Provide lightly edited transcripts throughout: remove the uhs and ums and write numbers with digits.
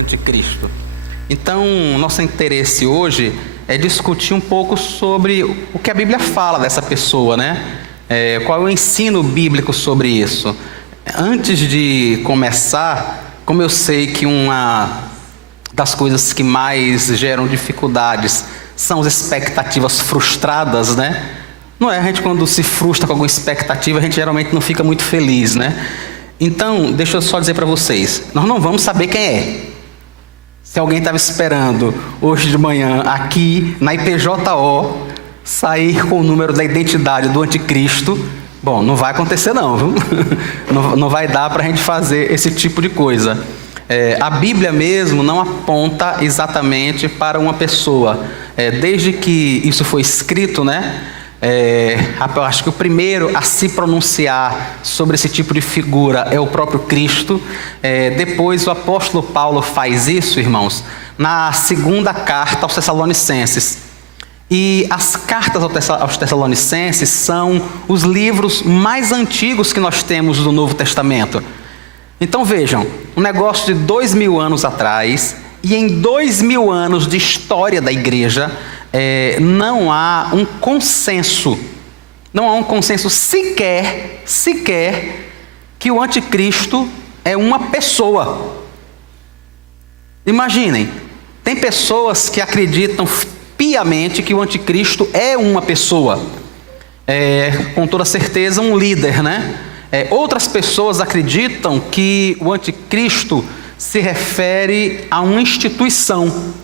anticristo. Então, nosso interesse hoje é discutir um pouco sobre o que a Bíblia fala dessa pessoa, né? Qual é o ensino bíblico sobre isso. Antes de começar, como eu sei que uma das coisas que mais geram dificuldades são as expectativas frustradas, né? Não é? A gente, quando se frustra com alguma expectativa, a gente geralmente não fica muito feliz, né? Então, deixa eu só dizer para vocês, nós não vamos saber quem é. Se alguém estava esperando hoje de manhã aqui na IPJO sair com o número da identidade do anticristo, bom, não vai acontecer não, viu? Não vai dar para a gente fazer esse tipo de coisa. A Bíblia mesmo não aponta exatamente para uma pessoa. Desde que isso foi escrito, né? Eu acho que o primeiro a se pronunciar sobre esse tipo de figura é o próprio Cristo. Depois o apóstolo Paulo faz isso, irmãos, na segunda carta aos Tessalonicenses. E as cartas aos Tessalonicenses são os livros mais antigos que nós temos do Novo Testamento. Então vejam, um negócio de 2000 anos atrás, e em 2000 anos de história da igreja, não há um consenso sequer que o anticristo é uma pessoa. Imaginem, tem pessoas que acreditam piamente que o anticristo é uma pessoa, com toda certeza um líder, né? Outras pessoas acreditam que o anticristo se refere a uma instituição.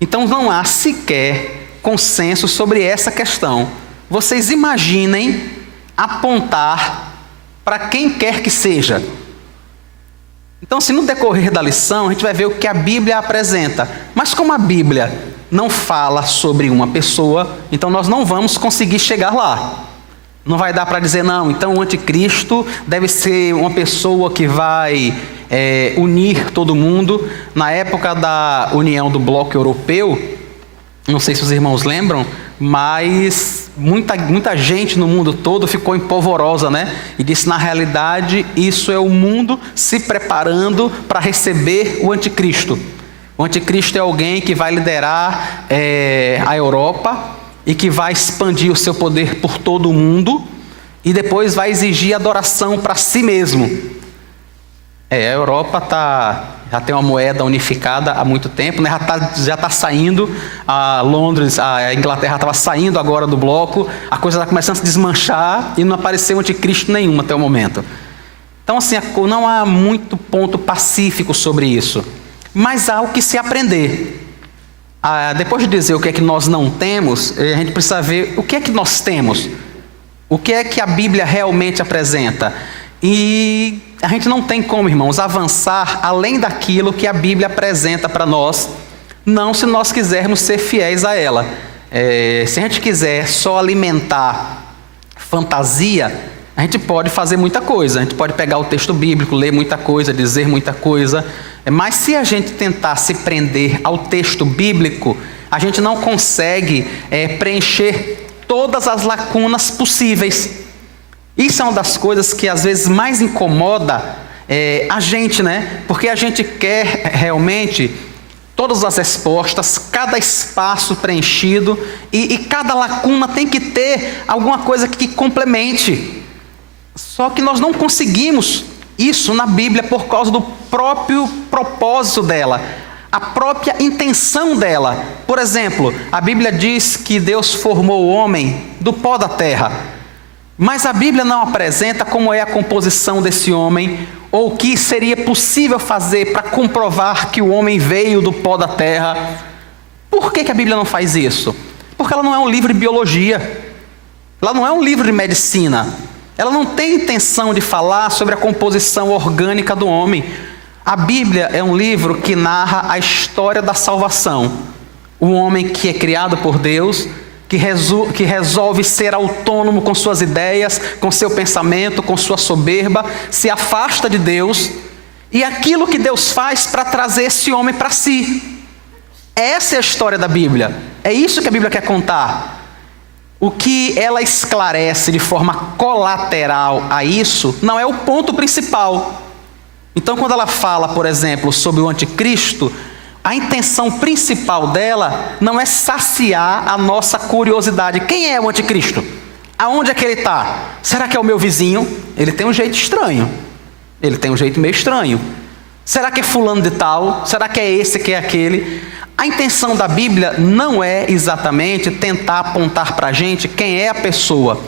Então não há sequer consenso sobre essa questão. Vocês imaginem apontar para quem quer que seja. Então, se no decorrer da lição a gente vai ver o que a Bíblia apresenta. Mas como a Bíblia não fala sobre uma pessoa, então nós não vamos conseguir chegar lá. Não vai dar para dizer, não, então o anticristo deve ser uma pessoa que vai unir todo mundo. Na época da união do bloco europeu, não sei se os irmãos lembram, mas muita gente no mundo todo ficou empolvorosa, né? E disse, na realidade, isso é o mundo se preparando para receber o anticristo. O anticristo é alguém que vai liderar a Europa e que vai expandir o seu poder por todo o mundo e depois vai exigir adoração para si mesmo. A Europa já tem uma moeda unificada há muito tempo, né? Já está saindo, Londres, a Inglaterra estava saindo agora do bloco, a coisa está começando a se desmanchar e não apareceu anticristo nenhum até o momento. Então, assim, não há muito ponto pacífico sobre isso, mas há o que se aprender. Depois de dizer o que é que nós não temos, a gente precisa ver o que é que nós temos, o que é que a Bíblia realmente apresenta. E a gente não tem como, irmãos, avançar além daquilo que a Bíblia apresenta para nós, não se nós quisermos ser fiéis a ela. Se a gente quiser só alimentar fantasia, a gente pode fazer muita coisa, a gente pode pegar o texto bíblico, ler muita coisa, dizer muita coisa, mas se a gente tentar se prender ao texto bíblico, a gente não consegue preencher todas as lacunas possíveis. Isso é uma das coisas que às vezes mais incomoda a gente, né? Porque a gente quer realmente todas as respostas, cada espaço preenchido e cada lacuna tem que ter alguma coisa que complemente. Só que nós não conseguimos isso na Bíblia por causa do próprio propósito dela, a própria intenção dela. Por exemplo, a Bíblia diz que Deus formou o homem do pó da terra. Mas a Bíblia não apresenta como é a composição desse homem, ou o que seria possível fazer para comprovar que o homem veio do pó da terra. Por que a Bíblia não faz isso? Porque ela não é um livro de biologia, ela não é um livro de medicina, ela não tem intenção de falar sobre a composição orgânica do homem. A Bíblia é um livro que narra a história da salvação. O homem que é criado por Deus, que resolve ser autônomo com suas ideias, com seu pensamento, com sua soberba, se afasta de Deus, e aquilo que Deus faz para trazer esse homem para si. Essa é a história da Bíblia, é isso que a Bíblia quer contar. O que ela esclarece de forma colateral a isso, não é o ponto principal. Então, quando ela fala, por exemplo, sobre o anticristo, a intenção principal dela não é saciar a nossa curiosidade. Quem é o anticristo? Aonde é que ele está? Será que é o meu vizinho? Ele tem um jeito estranho. Ele tem um jeito meio estranho. Será que é fulano de tal? Será que é esse, que é aquele? A intenção da Bíblia não é exatamente tentar apontar para a gente quem é a pessoa,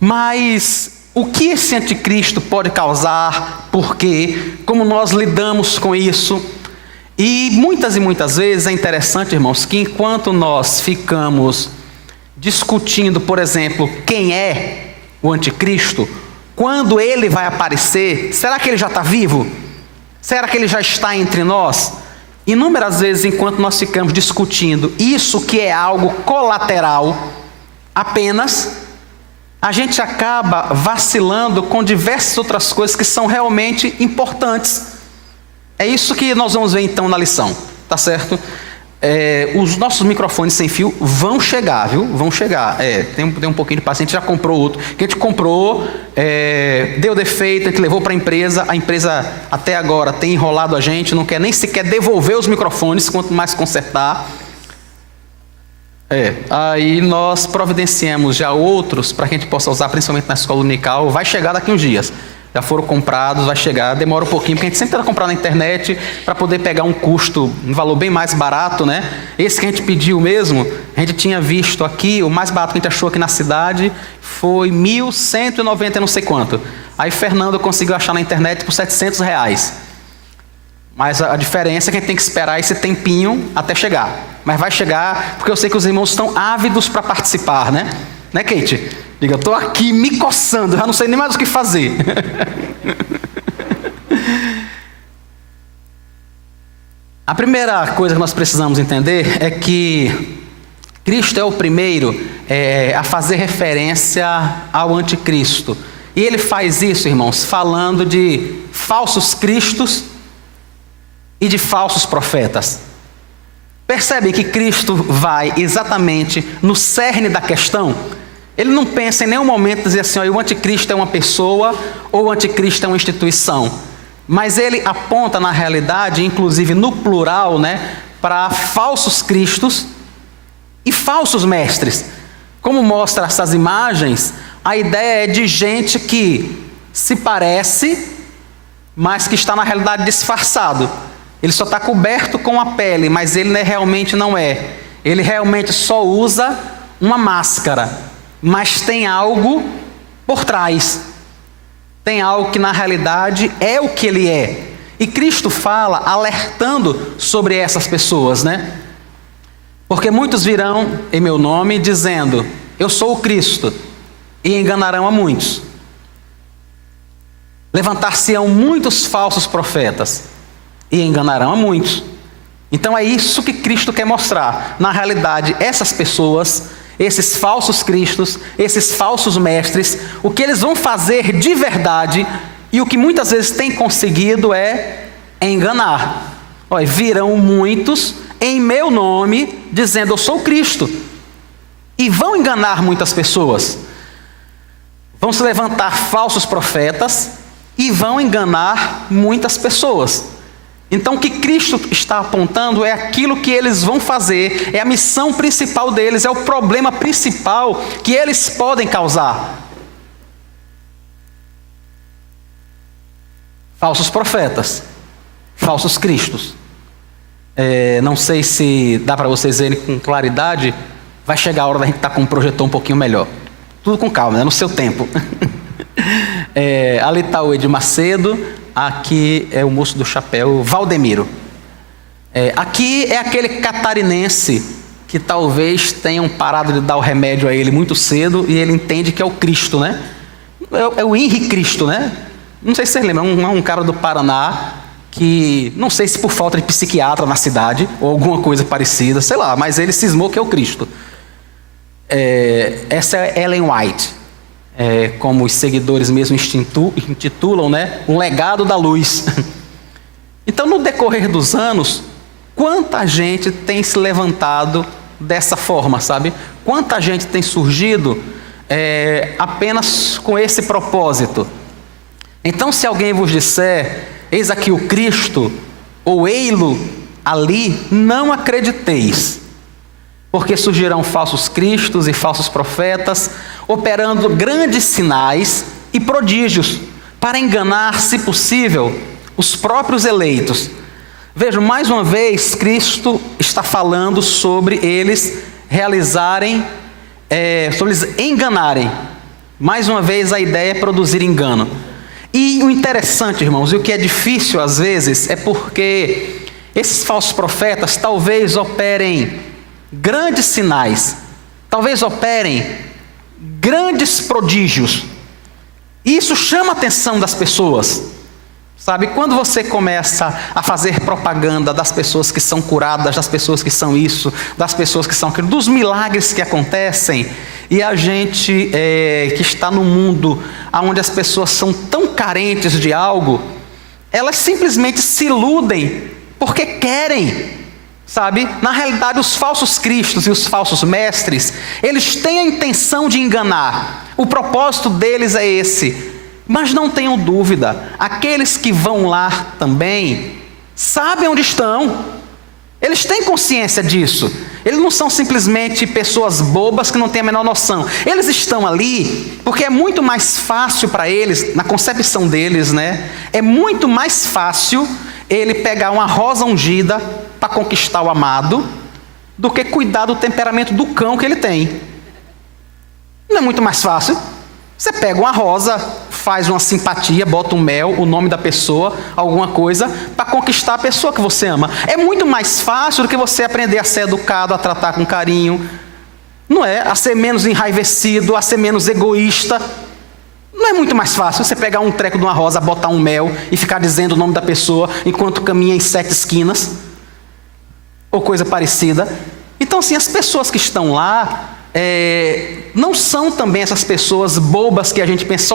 mas o que esse anticristo pode causar, por quê, como nós lidamos com isso. E muitas vezes é interessante, irmãos, que enquanto nós ficamos discutindo, por exemplo, quem é o anticristo, quando ele vai aparecer, será que ele já está vivo? Será que ele já está entre nós? Inúmeras vezes, enquanto nós ficamos discutindo isso que é algo colateral, apenas, a gente acaba vacilando com diversas outras coisas que são realmente importantes. É isso que nós vamos ver então na lição, tá certo? Os nossos microfones sem fio vão chegar, viu? Vão chegar. Tem um pouquinho de paciente, já comprou outro. Que a gente comprou, deu defeito, a gente levou para a empresa até agora tem enrolado a gente, não quer nem sequer devolver os microfones, quanto mais consertar. Aí nós providenciamos já outros para que a gente possa usar, principalmente na escola unical. Vai chegar daqui uns dias. Já foram comprados, vai chegar, demora um pouquinho, porque a gente sempre tenta comprar na internet para poder pegar um custo, um valor bem mais barato, né? Esse que a gente pediu mesmo, a gente tinha visto aqui, o mais barato que a gente achou aqui na cidade foi 1.190 não sei quanto. Aí Fernando conseguiu achar na internet por R$700. Mas a diferença é que a gente tem que esperar esse tempinho até chegar. Mas vai chegar, porque eu sei que os irmãos estão ávidos para participar, né? Né, Kate? Diga, eu estou aqui me coçando, já não sei nem mais o que fazer. A primeira coisa que nós precisamos entender é que Cristo é o primeiro a fazer referência ao anticristo. E ele faz isso, irmãos, falando de falsos cristos e de falsos profetas. Percebe que Cristo vai exatamente no cerne da questão? Ele não pensa em nenhum momento dizer assim, o anticristo é uma pessoa ou o anticristo é uma instituição. Mas ele aponta na realidade, inclusive no plural, né, para falsos cristos e falsos mestres. Como mostra essas imagens, a ideia é de gente que se parece, mas que está na realidade disfarçado. Ele só está coberto com a pele, mas ele realmente não é. Ele realmente só usa uma máscara. Mas tem algo por trás. Tem algo que na realidade é o que ele é. E Cristo fala alertando sobre essas pessoas, né? Porque muitos virão em meu nome dizendo, eu sou o Cristo, e enganarão a muitos. Levantar-se-ão muitos falsos profetas, e enganarão a muitos. Então é isso que Cristo quer mostrar. Na realidade, essas pessoas, esses falsos cristos, esses falsos mestres, o que eles vão fazer de verdade, e o que muitas vezes têm conseguido é enganar. Olha, virão muitos em meu nome, dizendo eu sou Cristo, e vão enganar muitas pessoas. Vão se levantar falsos profetas, e vão enganar muitas pessoas. Então o que Cristo está apontando é aquilo que eles vão fazer, é a missão principal deles, é o problema principal que eles podem causar. Falsos profetas, falsos cristos. Não sei se dá para vocês verem com claridade, vai chegar a hora da gente estar com um projetor um pouquinho melhor. Tudo com calma, né? No seu tempo. Ali está o Edir Macedo. Aqui é o moço do chapéu, Valdemiro. Aqui é aquele catarinense que talvez tenham parado de dar o remédio a ele muito cedo e ele entende que é o Cristo, né? É o Henri Cristo, né? Não sei se vocês lembram, um cara do Paraná que, não sei se por falta de psiquiatra na cidade ou alguma coisa parecida, sei lá, mas ele cismou que é o Cristo. Essa é Ellen White. Como os seguidores mesmo intitulam, né? Um legado da luz. Então, no decorrer dos anos, quanta gente tem se levantado dessa forma, sabe? Quanta gente tem surgido apenas com esse propósito. Então, se alguém vos disser eis aqui o Cristo, ou ei-lo ali, não acrediteis. Porque surgirão falsos cristos e falsos profetas, operando grandes sinais e prodígios, para enganar, se possível, os próprios eleitos. Vejam, mais uma vez, Cristo está falando sobre eles realizarem, sobre eles enganarem. Mais uma vez, a ideia é produzir engano. E o interessante, irmãos, e o que é difícil às vezes, é porque esses falsos profetas talvez operem grandes sinais, talvez operem grandes prodígios. E isso chama a atenção das pessoas. Sabe, quando você começa a fazer propaganda das pessoas que são curadas, das pessoas que são isso, das pessoas que são aquilo, dos milagres que acontecem, e a gente que está no mundo onde as pessoas são tão carentes de algo, elas simplesmente se iludem porque querem. Sabe, na realidade os falsos cristos e os falsos mestres, eles têm a intenção de enganar, o propósito deles é esse. Mas não tenham dúvida, aqueles que vão lá também, sabem onde estão, eles têm consciência disso, eles não são simplesmente pessoas bobas que não têm a menor noção, eles estão ali, porque é muito mais fácil para eles, na concepção deles, né? É muito mais fácil ele pegar uma rosa ungida para conquistar o amado, do que cuidar do temperamento do cão que ele tem. Não é muito mais fácil? Você pega uma rosa, faz uma simpatia, bota um mel, o nome da pessoa, alguma coisa, para conquistar a pessoa que você ama. É muito mais fácil do que você aprender a ser educado, a tratar com carinho, não é? A ser menos enraivecido, a ser menos egoísta. Não é muito mais fácil você pegar um treco de uma rosa, botar um mel e ficar dizendo o nome da pessoa enquanto caminha em 7 esquinas? Ou coisa parecida. Então, assim, as pessoas que estão lá não são também essas pessoas bobas que a gente pensa,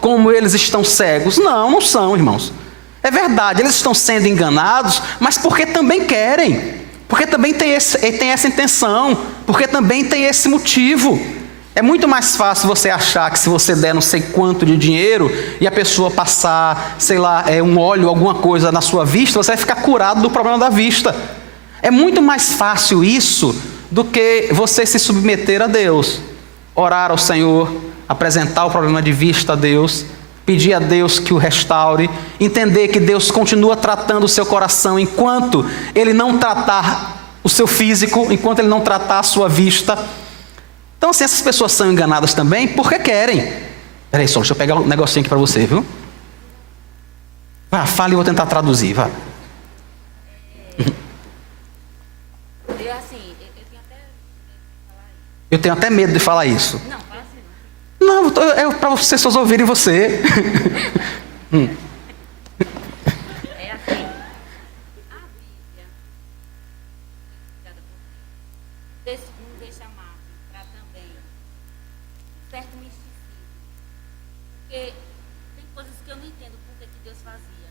como eles estão cegos. Não, não são, irmãos. É verdade, eles estão sendo enganados, mas porque também querem, porque também tem essa intenção, porque também tem esse motivo. É muito mais fácil você achar que se você der não sei quanto de dinheiro e a pessoa passar, sei lá, um óleo, alguma coisa na sua vista, você vai ficar curado do problema da vista. É muito mais fácil isso do que você se submeter a Deus, orar ao Senhor, apresentar o problema de vista a Deus, pedir a Deus que o restaure, entender que Deus continua tratando o seu coração enquanto Ele não tratar o seu físico, enquanto Ele não tratar a sua vista. Então, assim, essas pessoas são enganadas também porque querem. Peraí só, deixa eu pegar um negocinho aqui para você, viu? Vá, fale e eu vou tentar traduzir, vá. Eu tenho até medo de falar isso. Não, fala assim. Não, é para vocês pessoas ouvirem você. É assim. A Bíblia, não deixa margem para também um certo misticismo. Porque tem coisas que eu não entendo por que Deus fazia.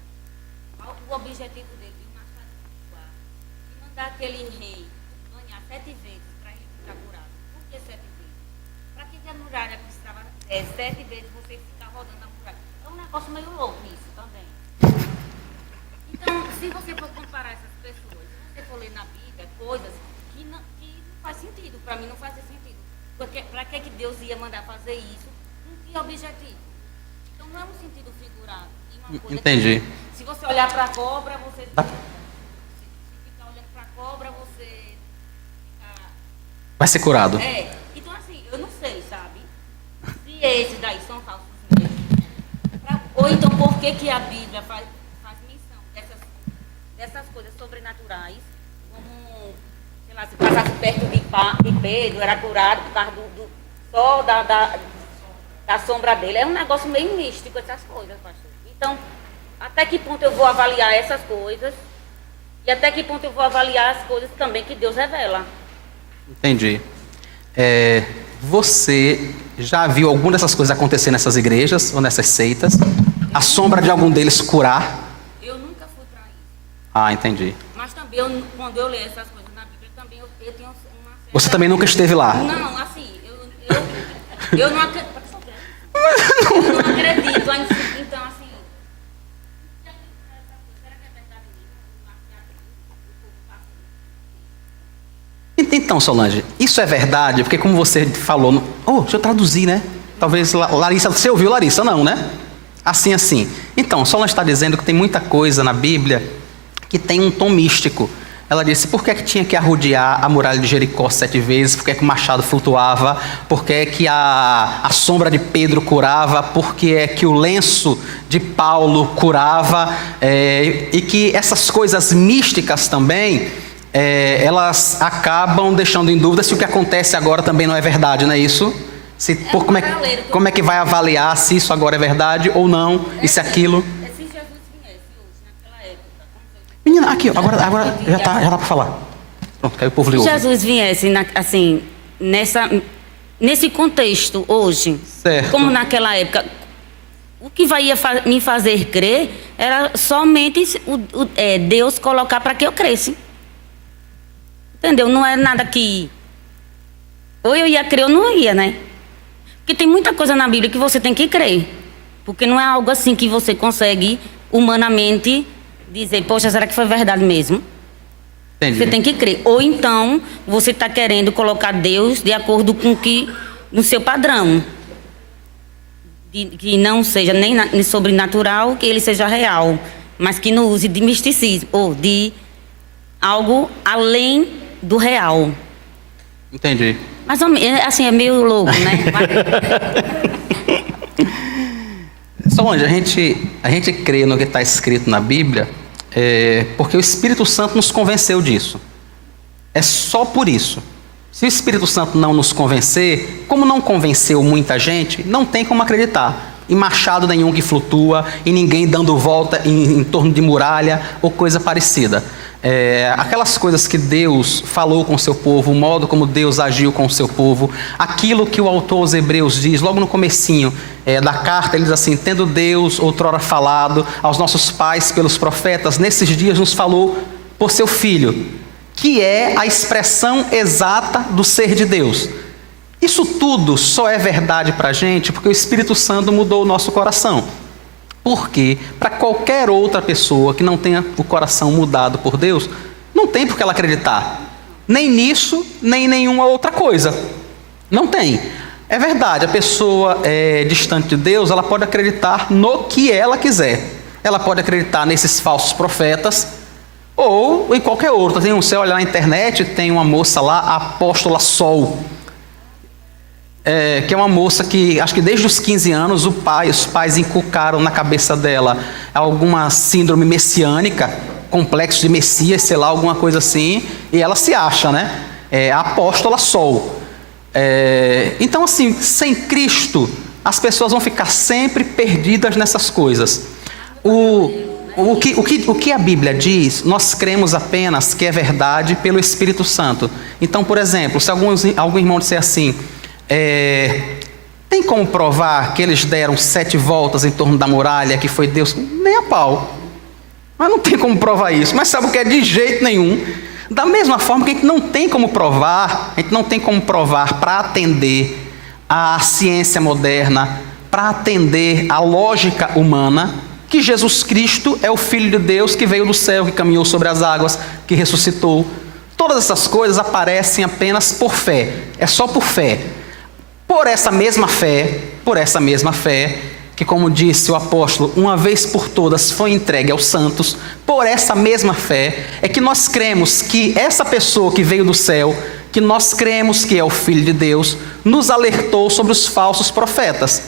O objetivo dele de matar e mandar aquele rei ganhar 7 vezes para ele ficar curado. Por que 7 vezes? Para que a muralha precisava 7 vezes você ficar rodando a muralha? É um negócio meio louco isso também. Então, se você for comparar essas pessoas, se você for ler na Bíblia coisas que não faz sentido, para mim não faz sentido. Porque para que Deus ia mandar fazer isso? Com que objetivo? Então não é um sentido figurado. Uma coisa Entendi. Que, se você olhar para a cobra, você ficar olhando para a cobra, você vai ser curado. Então assim, eu não sei, sabe? Se esses daí são falsos mesmo. Ou então por que a Bíblia faz menção dessas coisas sobrenaturais, como, sei lá, se passasse perto de Pedro, era curado por causa do sol, da sombra dele. É um negócio meio místico essas coisas, pastor. Então, até que ponto eu vou avaliar essas coisas e até que ponto eu vou avaliar as coisas também que Deus revela. Entendi. Você já viu alguma dessas coisas acontecer nessas igrejas ou nessas seitas? A sombra de algum deles curar? Eu nunca fui para isso. Ah, entendi. Mas também, quando eu leio essas coisas na Bíblia, também eu tenho uma certa... Você também nunca esteve lá? Não, assim, eu não acredito. Eu não acredito. Então, assim... Então, Solange, isso é verdade? Porque como você falou... deixa eu traduzir, né? Talvez Larissa... Você ouviu Larissa? Não, né? Assim. Então, Solange está dizendo que tem muita coisa na Bíblia que tem um tom místico. Ela disse, por que tinha que arrodear a muralha de Jericó 7 vezes? Por que o machado flutuava? Por que a sombra de Pedro curava? Por que o lenço de Paulo curava? E que essas coisas místicas também, elas acabam deixando em dúvida se o que acontece agora também não é verdade, não é isso? Como é que vai avaliar se isso agora é verdade ou não, e se aquilo... Menina, aqui, agora já dá para falar. Pronto, que aí o povo ligou. Se Jesus viesse, assim, nesse contexto hoje, certo, como naquela época, o que ia me fazer crer era somente Deus colocar para que eu cresce. Entendeu? Não é nada que... Ou eu ia crer ou não ia, né? Porque tem muita coisa na Bíblia que você tem que crer. Porque não é algo assim que você consegue humanamente... dizer, poxa, será que foi verdade mesmo? Entendi. Você tem que crer. Ou então, você está querendo colocar Deus de acordo com no seu padrão. Que não seja nem sobrenatural, que ele seja real. Mas que não use de misticismo, ou de algo além do real. Entendi. Mas, assim, é meio louco, né? Solange, a gente crê no que está escrito na Bíblia porque o Espírito Santo nos convenceu disso. É só por isso. Se o Espírito Santo não nos convencer, como não convenceu muita gente, não tem como acreditar em machado nenhum que flutua, em ninguém dando volta em torno de muralha ou coisa parecida. Aquelas coisas que Deus falou com o seu povo, o modo como Deus agiu com o seu povo, aquilo que o autor aos Hebreus diz, logo no comecinho da carta, ele diz assim, tendo Deus outrora falado aos nossos pais pelos profetas, nesses dias nos falou por seu Filho, que é a expressão exata do ser de Deus. Isso tudo só é verdade para a gente porque o Espírito Santo mudou o nosso coração. Porque para qualquer outra pessoa que não tenha o coração mudado por Deus, não tem por que ela acreditar. Nem nisso, nem em nenhuma outra coisa. Não tem. É verdade, a pessoa distante de Deus, ela pode acreditar no que ela quiser. Ela pode acreditar nesses falsos profetas ou em qualquer outro. Você olha na internet, tem uma moça lá, a Apóstola Sol. Que é uma moça que, acho que desde os 15 anos, os pais inculcaram na cabeça dela alguma síndrome messiânica, complexo de Messias, sei lá, alguma coisa assim, e ela se acha, né? A Apóstola Sol. Então, assim, sem Cristo, as pessoas vão ficar sempre perdidas nessas coisas. O que a Bíblia diz, nós cremos apenas que é verdade pelo Espírito Santo. Então, por exemplo, se algum irmão disser assim... tem como provar que eles deram 7 voltas em torno da muralha, que foi Deus? Nem a pau. Mas não tem como provar isso. Mas sabe o que é? De jeito nenhum. Da mesma forma que a gente não tem como provar para atender a ciência moderna, para atender a lógica humana, que Jesus Cristo é o Filho de Deus que veio do céu, que caminhou sobre as águas, que ressuscitou. Todas essas coisas aparecem apenas por fé. É só por fé. Por essa mesma fé, que como disse o apóstolo, uma vez por todas foi entregue aos santos, por essa mesma fé, é que nós cremos que essa pessoa que veio do céu, que nós cremos que é o Filho de Deus, nos alertou sobre os falsos profetas.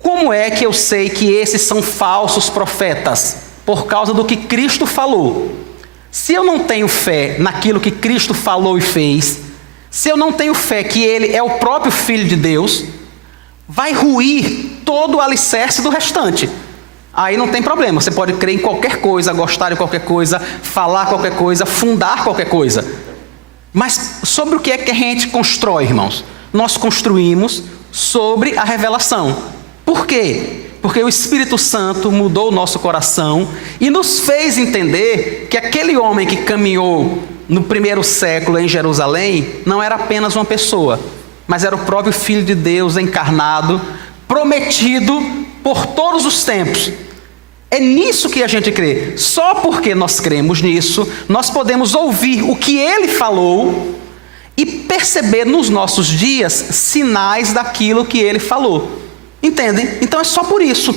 Como é que eu sei que esses são falsos profetas? Por causa do que Cristo falou. Se eu não tenho fé naquilo que Cristo falou e fez, se eu não tenho fé que Ele é o próprio Filho de Deus, vai ruir todo o alicerce do restante. Aí não tem problema, você pode crer em qualquer coisa, gostar de qualquer coisa, falar qualquer coisa, fundar qualquer coisa. Mas sobre o que é que a gente constrói, irmãos? Nós construímos sobre a revelação. Por quê? Porque o Espírito Santo mudou o nosso coração e nos fez entender que aquele homem que caminhou no primeiro século em Jerusalém não era apenas uma pessoa, mas era o próprio Filho de Deus encarnado, prometido por todos os tempos. É nisso que a gente crê. Só porque nós cremos nisso, nós podemos ouvir o que ele falou e perceber nos nossos dias sinais daquilo que ele falou. Entendem? Então é só por isso.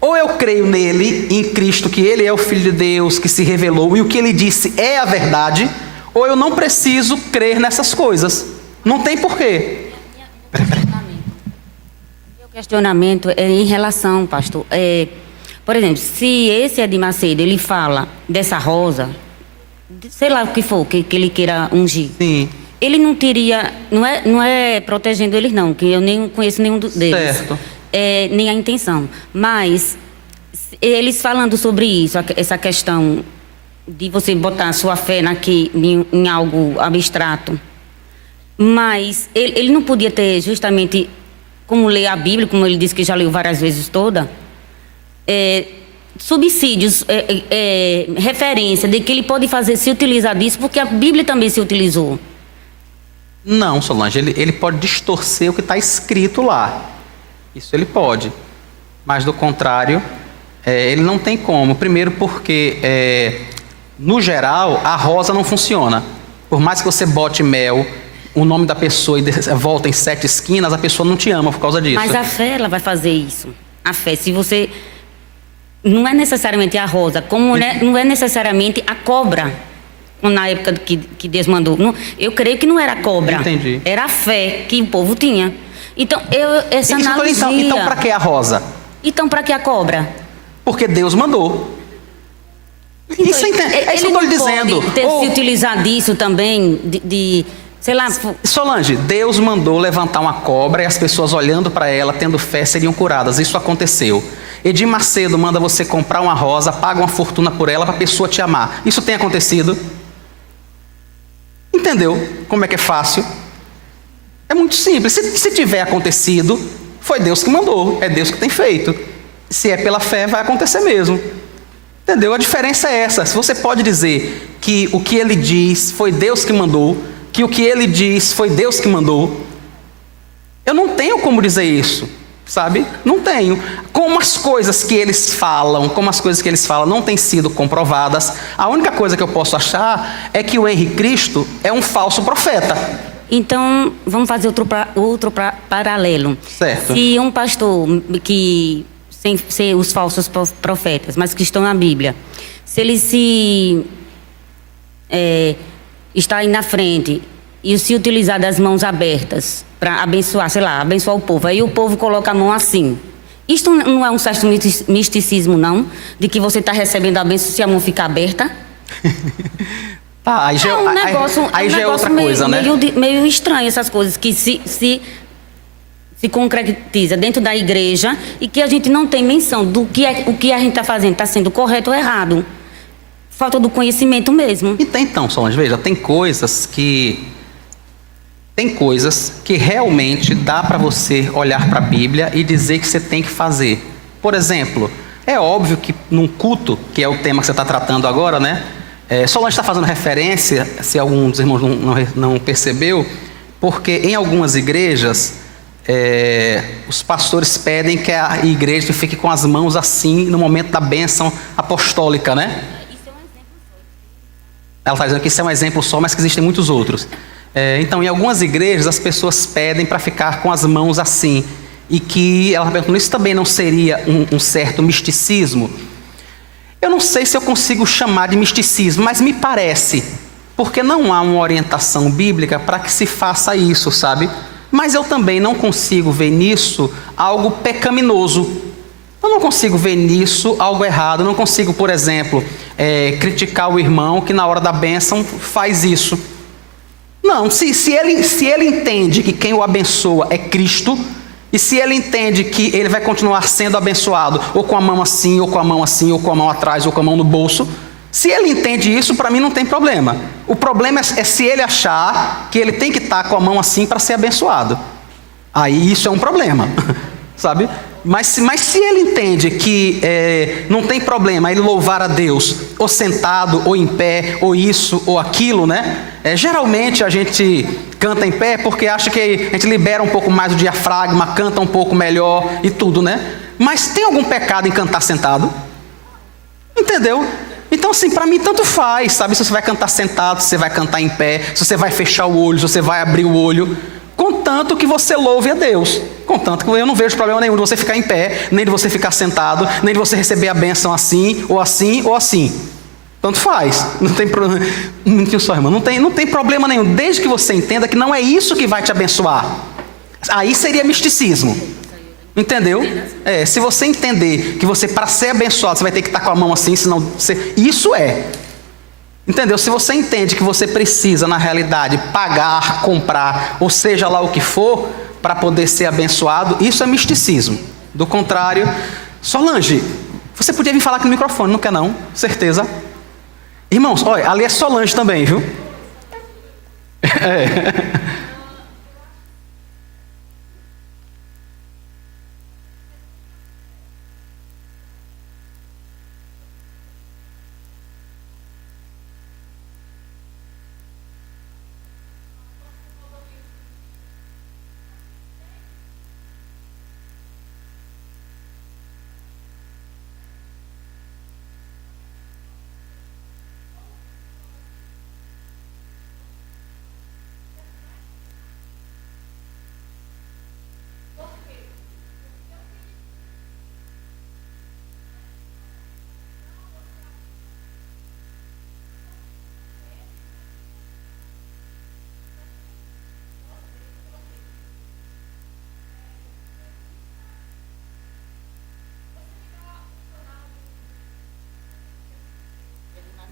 Ou eu creio nele, em Cristo, que ele é o Filho de Deus, que se revelou, e o que ele disse é a verdade, ou eu não preciso crer nessas coisas. Não tem porquê. Meu questionamento é em relação, pastor, por exemplo, se esse Edir Macedo, ele fala dessa rosa, sei lá o que for que ele queira ungir. Sim. Ele não teria, não é protegendo eles não, que eu nem conheço nenhum deles. Certo. Nem a intenção. Mas eles falando sobre isso, essa questão de você botar a sua fé em algo abstrato. Mas ele não podia ter justamente, como ler a Bíblia, como ele disse que já leu várias vezes toda, subsídios, referência de que ele pode se utilizar disso, porque a Bíblia também se utilizou. Não, Solange, ele pode distorcer o que está escrito lá. Isso ele pode. Mas do contrário, ele não tem como. Primeiro porque, no geral, a rosa não funciona. Por mais que você bote mel, o nome da pessoa e volta em 7 esquinas, a pessoa não te ama por causa disso. Mas a fé, ela vai fazer isso. A fé, se você... Não é necessariamente a rosa, como não é necessariamente a cobra. Na época que Deus mandou. Eu creio que não era a cobra. Entendi. Era a fé que o povo tinha. Então, essa analogia... Então para que a rosa? Então, para que a cobra? Porque Deus mandou. Então, isso é isso que eu estou lhe dizendo. Se utilizar disso também, sei lá... Solange, Deus mandou levantar uma cobra e as pessoas olhando para ela, tendo fé, seriam curadas. Isso aconteceu. Edir Macedo manda você comprar uma rosa, paga uma fortuna por ela para a pessoa te amar. Isso tem acontecido? Entendeu como é que é fácil? É muito simples. Se tiver acontecido, foi Deus que mandou. É Deus que tem feito. Se é pela fé, vai acontecer mesmo. Entendeu? A diferença é essa. Se você pode dizer que o que ele diz foi Deus que mandou, que o que ele diz foi Deus que mandou, eu não tenho como dizer isso, sabe? Não tenho. Como as coisas que eles falam não têm sido comprovadas, a única coisa que eu posso achar é que o Henri Cristo é um falso profeta. Então, vamos fazer outro paralelo. Certo. Se um pastor que, sem ser os falsos profetas, mas que estão na Bíblia, se ele está aí na frente e se utilizar das mãos abertas para abençoar, sei lá, abençoar o povo, aí o povo coloca a mão assim. Isto não é um certo misticismo, não? De que você está recebendo a bênção se a mão ficar aberta? Tá, aí já é outra coisa, né? Meio estranho essas coisas que se concretiza dentro da igreja e que a gente não tem menção do que o que a gente está fazendo está sendo correto ou errado. Falta do conhecimento mesmo. Então, Solange, veja, tem coisas que realmente dá para você olhar para a Bíblia e dizer que você tem que fazer. Por exemplo, é óbvio que num culto, que é o tema que você está tratando agora, né? Solange está fazendo referência, se algum dos irmãos não percebeu, porque em algumas igrejas, os pastores pedem que a igreja fique com as mãos assim no momento da bênção apostólica, né? Isso é um exemplo só. Ela está dizendo que isso é um exemplo só, mas que existem muitos outros. Então, em algumas igrejas, as pessoas pedem para ficar com as mãos assim. E que ela pergunta, isso também não seria um certo misticismo? Eu não sei se eu consigo chamar de misticismo, mas me parece. Porque não há uma orientação bíblica para que se faça isso, sabe? Mas eu também não consigo ver nisso algo pecaminoso. Eu não consigo ver nisso algo errado. Eu não consigo, por exemplo, criticar o irmão que na hora da bênção faz isso. Não, se ele entende que quem o abençoa é Cristo, e se ele entende que ele vai continuar sendo abençoado, ou com a mão assim, ou com a mão assim, ou com a mão atrás, ou com a mão no bolso, se ele entende isso, para mim não tem problema. O problema é se ele achar que ele tem que estar com a mão assim para ser abençoado. Aí isso é um problema, sabe? Mas se ele entende que não tem problema ele louvar a Deus, ou sentado, ou em pé, ou isso, ou aquilo, né? Geralmente a gente canta em pé porque acha que a gente libera um pouco mais o diafragma, canta um pouco melhor e tudo, né? Mas tem algum pecado em cantar sentado? Entendeu? Então, assim, para mim tanto faz, sabe? Se você vai cantar sentado, se você vai cantar em pé, se você vai fechar o olho, se você vai abrir o olho, contanto que você louve a Deus. Contanto que eu não vejo problema nenhum de você ficar em pé, nem de você ficar sentado, nem de você receber a bênção assim, ou assim, ou assim. Tanto faz. Não tem problema. Não tem problema nenhum, desde que você entenda que não é isso que vai te abençoar. Aí seria misticismo. Entendeu? Se você entender que você, para ser abençoado, você vai ter que estar com a mão assim, senão você... Isso é. Entendeu? Se você entende que você precisa, na realidade, pagar, comprar, ou seja lá o que for, para poder ser abençoado, isso é misticismo. Do contrário... Solange, você podia vir falar aqui no microfone, não quer não? Certeza? Irmãos, olha, ali é Solange também, viu?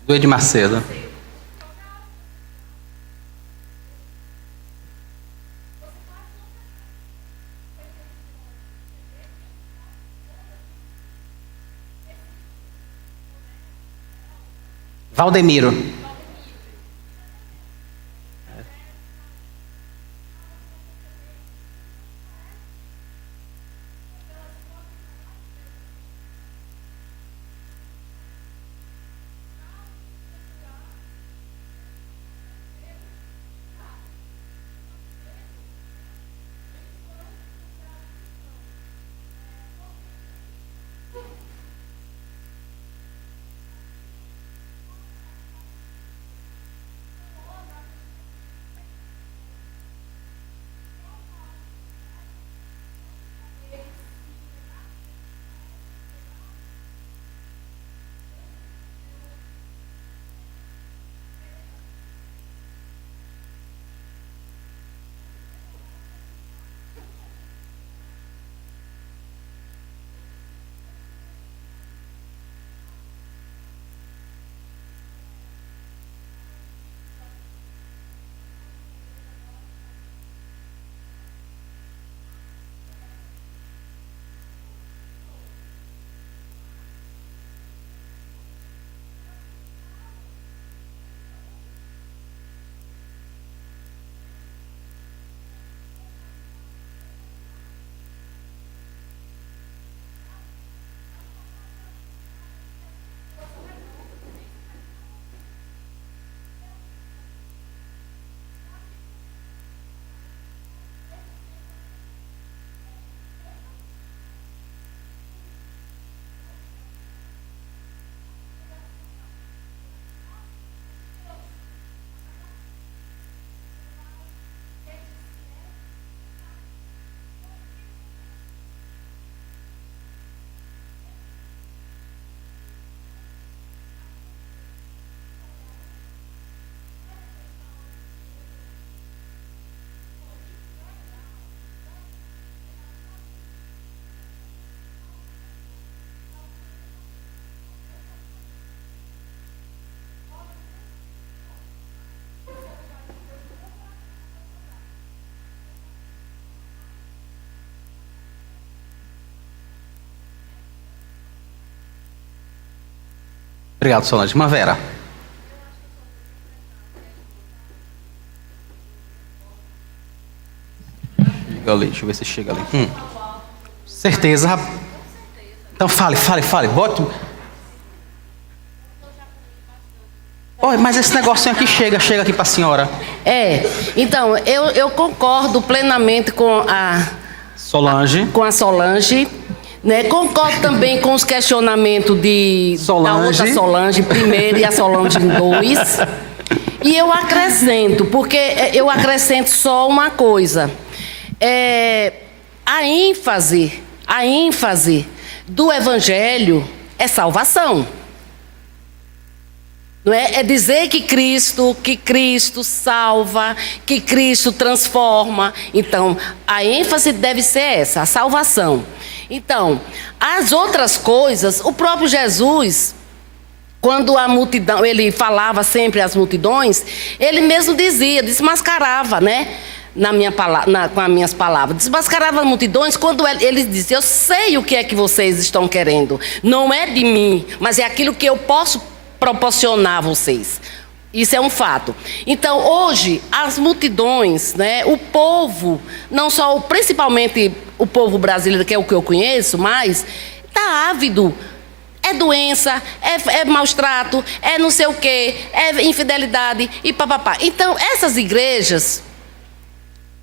Do Edir Macedo. Valdemiro. Obrigado, Solange. Mavera. Chega ali, deixa eu ver se chega ali. Certeza. Então fale. Bote. Oi, mas esse negocinho aqui chega aqui para a senhora. Então, eu concordo plenamente com a Solange. Com a Solange. Né? Concordo também com os questionamentos da outra Solange, primeiro, e a Solange 2. E eu acrescento, porque eu acrescento só uma coisa. A ênfase do Evangelho é salvação. Não é? É dizer que Cristo salva, que Cristo transforma. Então, a ênfase deve ser essa, a salvação. Então, as outras coisas, o próprio Jesus, quando a multidão, ele falava sempre às multidões, ele mesmo desmascarava, né? Com as minhas palavras, desmascarava as multidões quando ele dizia: eu sei o que é que vocês estão querendo, não é de mim, mas é aquilo que eu posso proporcionar a vocês. Isso é um fato. Então, hoje, as multidões, né, o povo, não só, principalmente o povo brasileiro, que é o que eu conheço mais, está ávido. É doença, é maus trato, é não sei o quê, é infidelidade e papapá. Então, essas igrejas,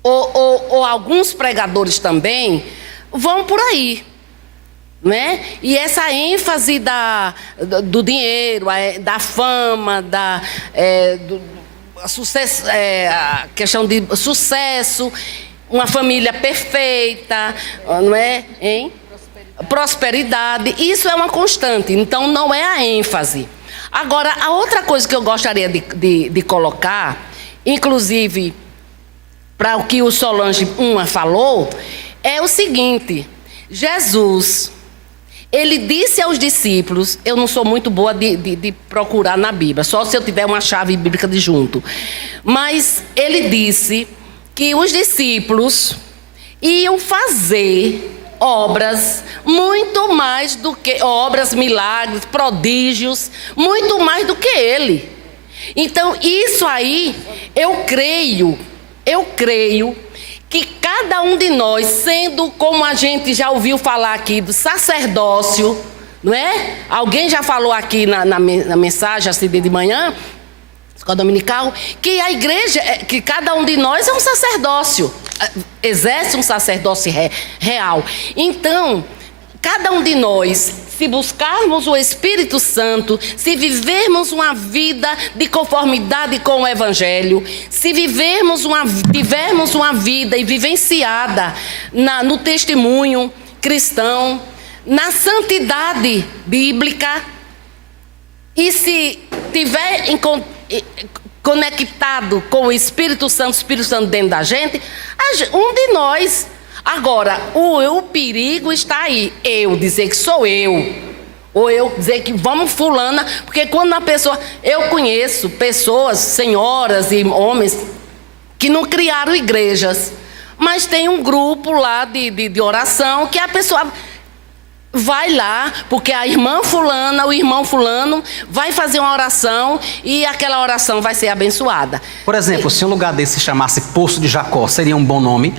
ou alguns pregadores também, vão por aí. Né? E essa ênfase do dinheiro, da fama, sucesso, a questão de sucesso, uma família perfeita, não é? Hein? Prosperidade, isso é uma constante, então não é a ênfase. Agora, a outra coisa que eu gostaria de colocar, inclusive para o que o Solange falou, é o seguinte: Jesus, ele disse aos discípulos, eu não sou muito boa de procurar na Bíblia, só se eu tiver uma chave bíblica de junto, mas ele disse que os discípulos iam fazer obras muito mais do que obras, milagres, prodígios, muito mais do que ele. Então isso aí, eu creio que cada um de nós, sendo como a gente já ouviu falar aqui do sacerdócio, não é? Alguém já falou aqui na mensagem assim de manhã, escola dominical, que a igreja, que cada um de nós é um sacerdócio, exerce um sacerdócio real. Então, cada um de nós, se buscarmos o Espírito Santo, se vivermos uma vida de conformidade com o Evangelho, se tivermos uma vida e vivenciada no testemunho cristão, na santidade bíblica, e se tiver conectado com o Espírito Santo dentro da gente, um de nós. Agora, o perigo está aí, eu dizer que sou eu, ou eu dizer que vamos fulana, porque quando a pessoa, eu conheço pessoas, senhoras e homens, que não criaram igrejas, mas tem um grupo lá de oração, que a pessoa vai lá, porque a irmã fulana, o irmão fulano, vai fazer uma oração e aquela oração vai ser abençoada. Por exemplo, se um lugar desse se chamasse Poço de Jacó, seria um bom nome?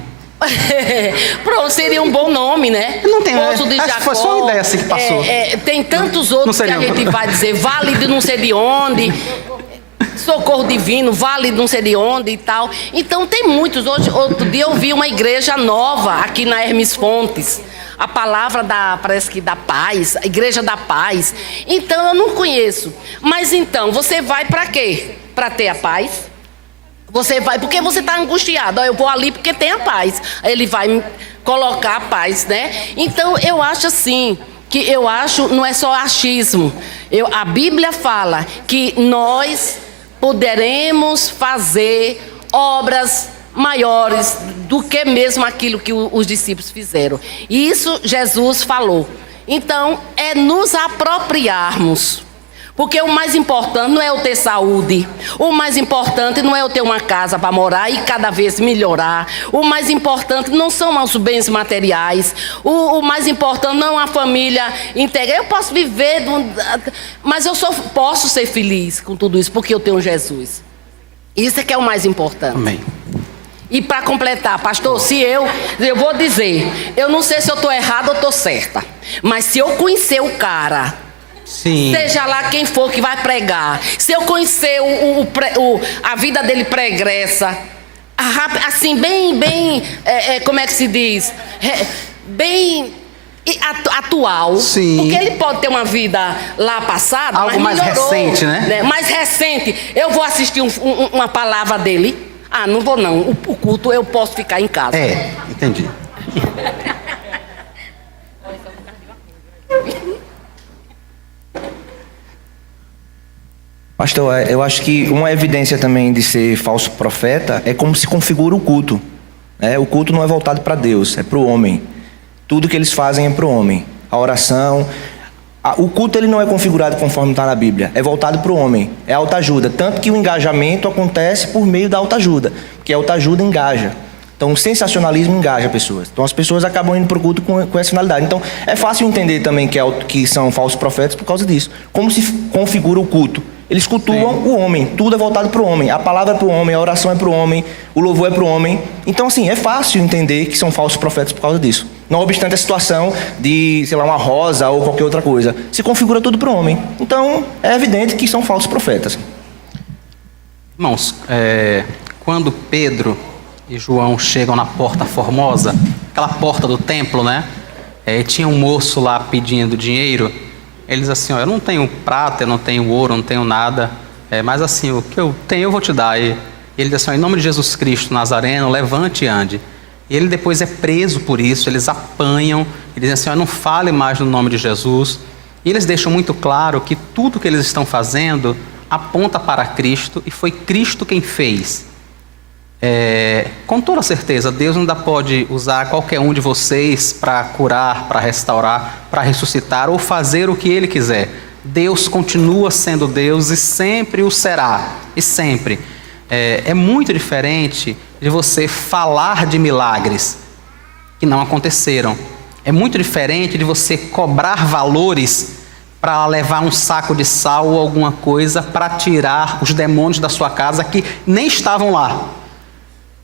Pronto, seria um bom nome, né? Não tem, Poço de Jacó, foi só uma ideia assim que passou. Tem tantos outros que a gente vai dizer, Vale de não sei de onde, Socorro Divino, Vale de não sei de onde e tal. Então tem muitos. Outro dia eu vi uma igreja nova aqui na Hermes Fontes. A palavra parece que da paz, a igreja da paz. Então eu não conheço. Mas então, você vai para quê? Para ter a paz? Você vai, porque você está angustiado. Eu vou ali porque tem a paz. Aí ele vai colocar a paz, né? Então eu acho assim, não é só achismo. A Bíblia fala que nós poderemos fazer obras maiores do que mesmo aquilo que os discípulos fizeram. E isso Jesus falou. Então, é nos apropriarmos. Porque o mais importante não é eu ter saúde. O mais importante não é eu ter uma casa para morar e cada vez melhorar. O mais importante não são os bens materiais. O mais importante não é uma família integra. Eu posso viver, mas eu só posso ser feliz com tudo isso porque eu tenho Jesus. Isso é que é o mais importante. Amém. E para completar, pastor, se eu vou dizer, eu não sei se eu estou errada ou estou certa, mas se eu conhecer o cara, sim, seja lá quem for que vai pregar, se eu conhecer a vida dele pregressa, assim, bem, como é que se diz? Bem atual. Sim. Porque ele pode ter uma vida lá passada, algo mas mais melhorou, recente, né? Mais recente. Eu vou assistir uma palavra dele. Ah, não vou não. O culto eu posso ficar em casa. Entendi. Pastor, eu acho que uma evidência também de ser falso profeta é como se configura o culto. O culto não é voltado para Deus, é para o homem. Tudo que eles fazem é para o homem. A oração, o culto ele não é configurado conforme está na Bíblia, é voltado para o homem, é autoajuda. Tanto que o engajamento acontece por meio da autoajuda, porque a autoajuda engaja. Então o sensacionalismo engaja pessoas. Então as pessoas acabam indo para o culto com essa finalidade. Então é fácil entender também que são falsos profetas por causa disso. Como se configura o culto? Eles cultuam o homem, tudo é voltado para o homem. A palavra é para o homem, a oração é para o homem, o louvor é para o homem. Então assim, é fácil entender que são falsos profetas por causa disso. Não obstante a situação de, sei lá, uma rosa ou qualquer outra coisa. Se configura tudo para o homem. Então é evidente que são falsos profetas. Irmãos, quando Pedro e João chegam na Porta Formosa, aquela porta do templo, né? Tinha um moço lá pedindo dinheiro. Eles assim, eu não tenho prata, eu não tenho ouro, eu não tenho nada, mas assim, o que eu tenho eu vou te dar. E ele diz assim, em nome de Jesus Cristo Nazareno, levante e ande. E ele depois é preso por isso, eles apanham, e dizem assim, não fale mais no nome de Jesus. E eles deixam muito claro que tudo que eles estão fazendo aponta para Cristo, e foi Cristo quem fez. Com toda certeza, Deus ainda pode usar qualquer um de vocês para curar, para restaurar, para ressuscitar ou fazer o que Ele quiser. Deus continua sendo Deus e sempre o será, e sempre. É muito diferente de você falar de milagres que não aconteceram. É muito diferente de você cobrar valores para levar um saco de sal ou alguma coisa para tirar os demônios da sua casa que nem estavam lá.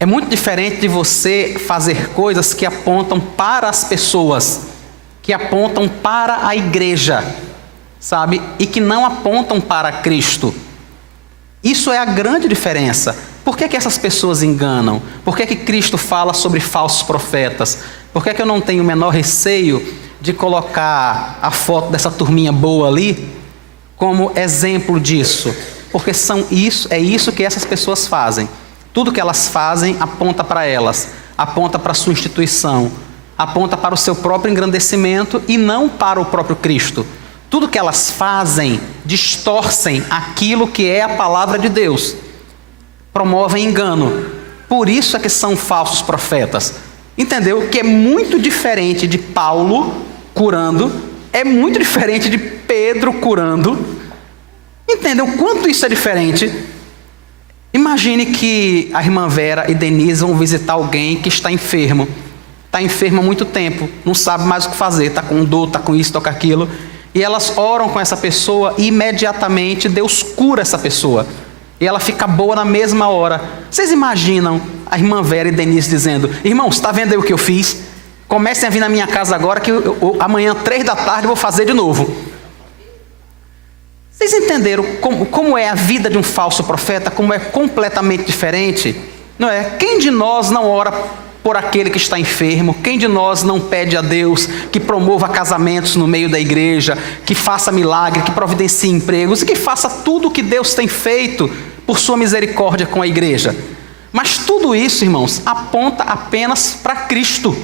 É muito diferente de você fazer coisas que apontam para as pessoas, que apontam para a igreja, sabe? E que não apontam para Cristo. Isso é a grande diferença. Por que essas pessoas enganam? Por que Cristo fala sobre falsos profetas? Por que eu não tenho o menor receio de colocar a foto dessa turminha boa ali como exemplo disso? Porque é isso que essas pessoas fazem. Tudo que elas fazem aponta para elas, aponta para a sua instituição, aponta para o seu próprio engrandecimento e não para o próprio Cristo. Tudo que elas fazem distorcem aquilo que é a palavra de Deus, promovem engano. Por isso é que são falsos profetas. Entendeu? Que é muito diferente de Paulo curando, é muito diferente de Pedro curando. Entendeu? Quanto isso é diferente? Imagine que a irmã Vera e Denise vão visitar alguém que está enfermo. Está enfermo há muito tempo, não sabe mais o que fazer, está com dor, está com isso, está com aquilo. E elas oram com essa pessoa e imediatamente Deus cura essa pessoa. E ela fica boa na mesma hora. Vocês imaginam a irmã Vera e Denise dizendo, irmãos, está vendo aí o que eu fiz? Comecem a vir na minha casa agora que amanhã 3 da tarde eu vou fazer de novo. Vocês entenderam como é a vida de um falso profeta? Como é completamente diferente? Não é? Quem de nós não ora por aquele que está enfermo? Quem de nós não pede a Deus que promova casamentos no meio da igreja, que faça milagre, que providencie empregos e que faça tudo o que Deus tem feito por sua misericórdia com a igreja? Mas tudo isso, irmãos, aponta apenas para Cristo.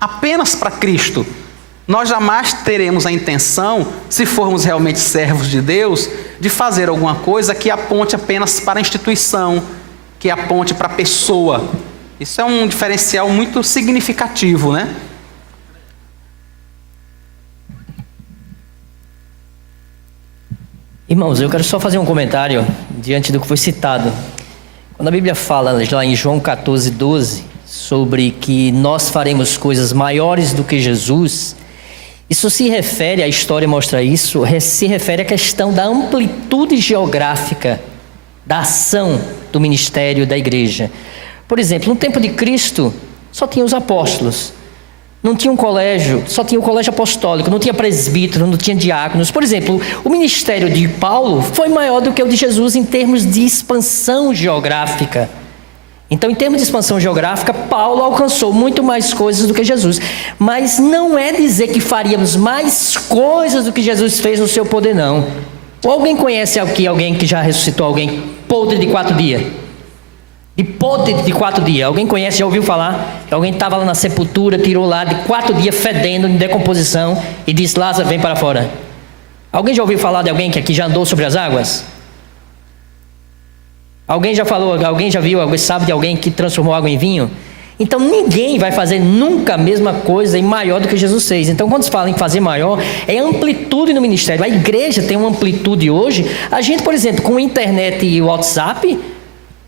Apenas para Cristo. Nós jamais teremos a intenção, se formos realmente servos de Deus, de fazer alguma coisa que aponte apenas para a instituição, que aponte para a pessoa. Isso é um diferencial muito significativo, né? Irmãos, eu quero só fazer um comentário diante do que foi citado. Quando a Bíblia fala lá em João 14:12, sobre que nós faremos coisas maiores do que Jesus, isso se refere, a história mostra isso, se refere à questão da amplitude geográfica da ação do ministério da igreja. Por exemplo, no tempo de Cristo, só tinha os apóstolos. Não tinha um colégio, só tinha o colégio apostólico, não tinha presbítero, não tinha diáconos. Por exemplo, o ministério de Paulo foi maior do que o de Jesus em termos de expansão geográfica. Então, em termos de expansão geográfica, Paulo alcançou muito mais coisas do que Jesus. Mas não é dizer que faríamos mais coisas do que Jesus fez no seu poder, não. Ou alguém conhece aqui alguém que já ressuscitou alguém podre de 4 dias? De podre de 4 dias. Alguém conhece, já ouviu falar? Que alguém estava lá na sepultura, tirou lá de 4 dias fedendo, em decomposição, e disse: Lázaro, vem para fora. Alguém já ouviu falar de alguém que aqui já andou sobre as águas? Alguém já falou, alguém já viu, alguém sabe de alguém que transformou água em vinho? Então ninguém vai fazer nunca a mesma coisa e maior do que Jesus fez. Então quando se fala em fazer maior, é amplitude no ministério. A igreja tem uma amplitude hoje. A gente, por exemplo, com internet e WhatsApp,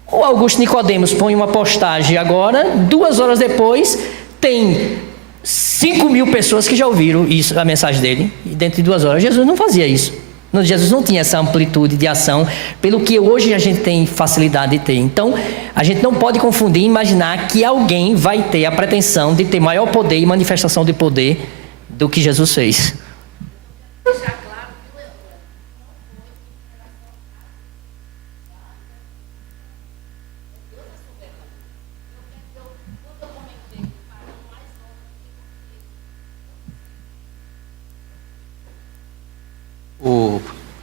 o Augusto Nicodemos põe uma postagem agora, 2 horas depois, tem 5.000 pessoas que já ouviram isso, a mensagem dele, e dentro de 2 horas. Jesus não fazia isso. Jesus não tinha essa amplitude de ação, pelo que hoje a gente tem facilidade de ter. Então, a gente não pode confundir e imaginar que alguém vai ter a pretensão de ter maior poder e manifestação de poder do que Jesus fez.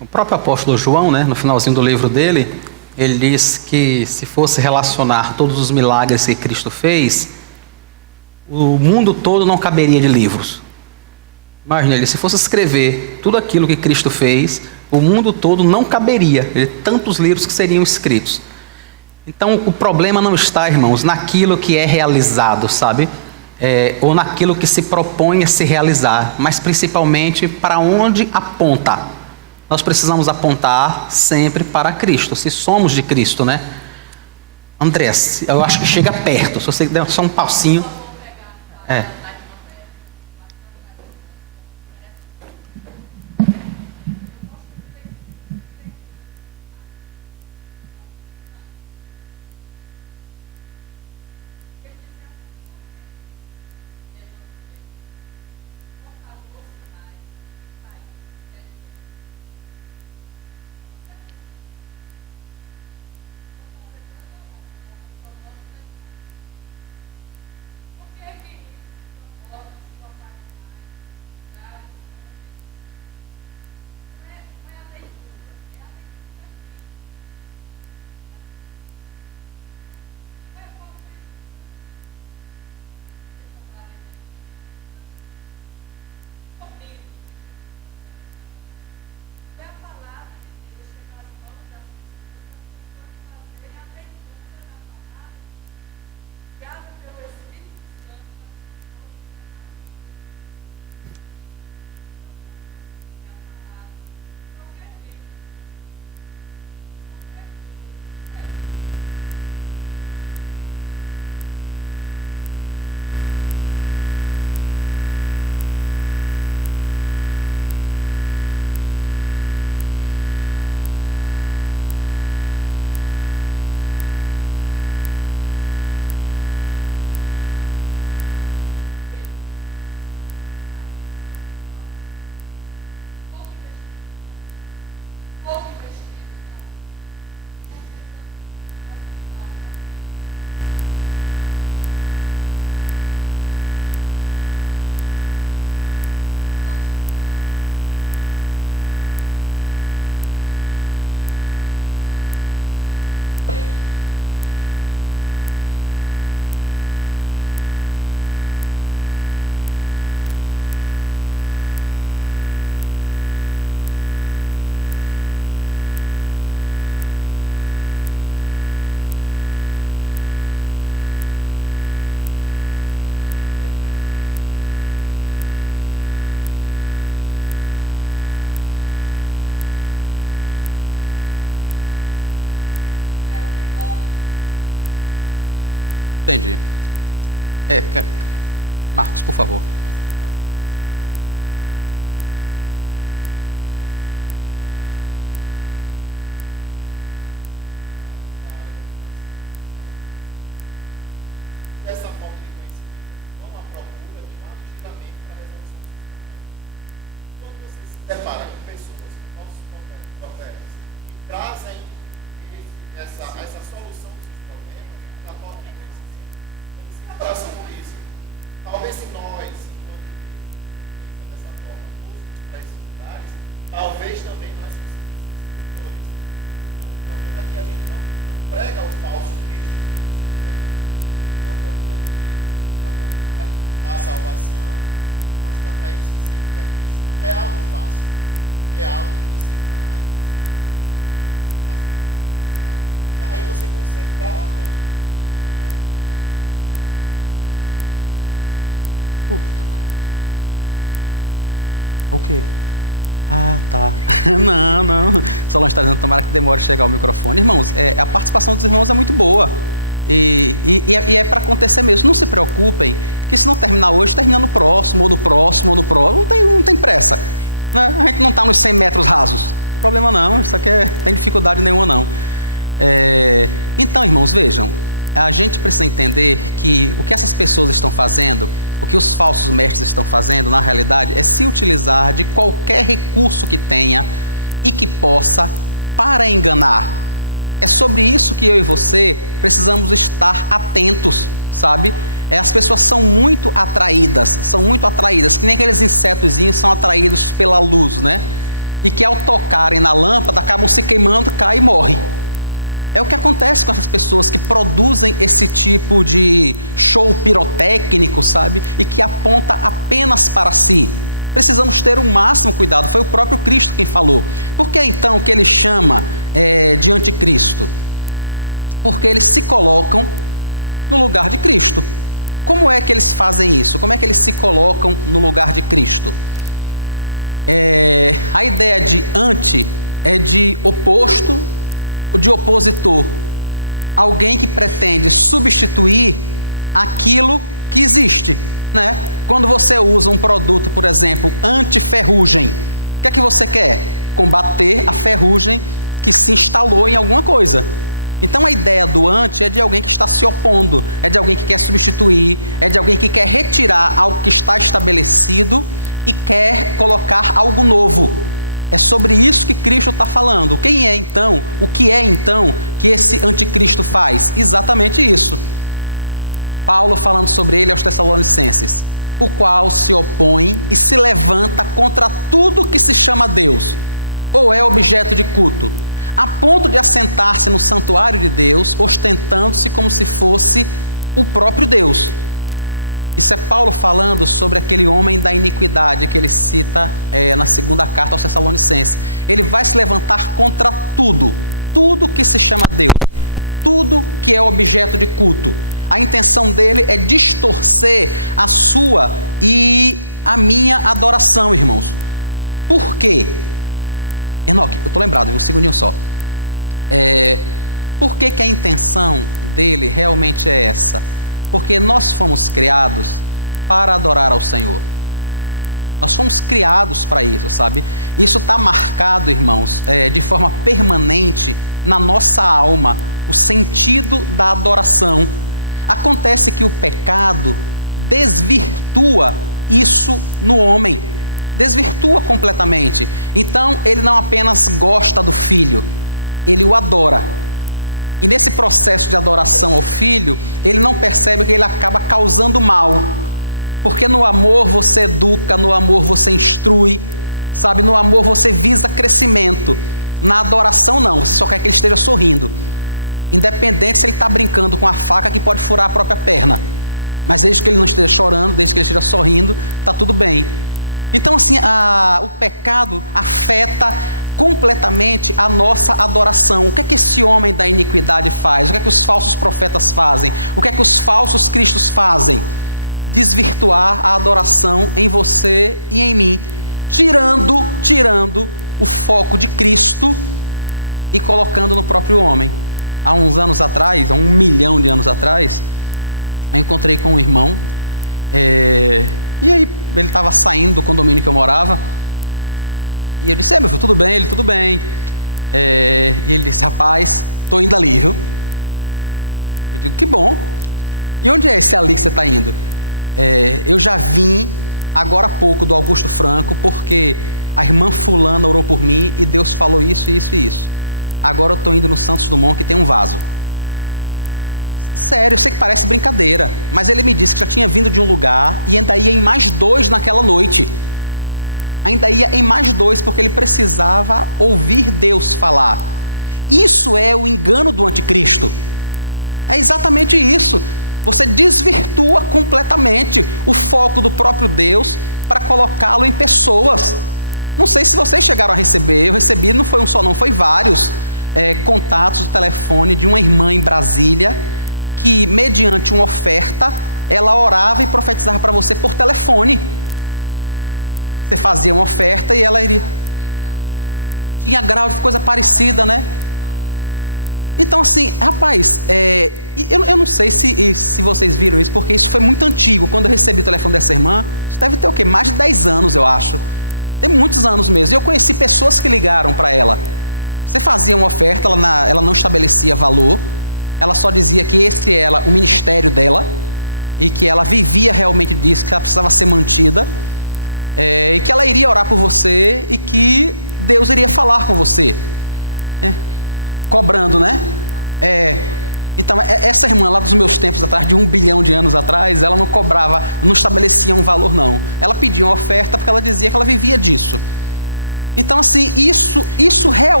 O próprio apóstolo João, né, no finalzinho do livro dele, ele diz que se fosse relacionar todos os milagres que Cristo fez, o mundo todo não caberia de livros. Imagina ele, se fosse escrever tudo aquilo que Cristo fez, o mundo todo não caberia de tantos livros que seriam escritos. Então o problema não está, irmãos, naquilo que é realizado, sabe? Ou naquilo que se propõe a se realizar, mas principalmente para onde aponta. Nós precisamos apontar sempre para Cristo, se somos de Cristo, né? André, eu acho que chega perto, se você der só um passinho.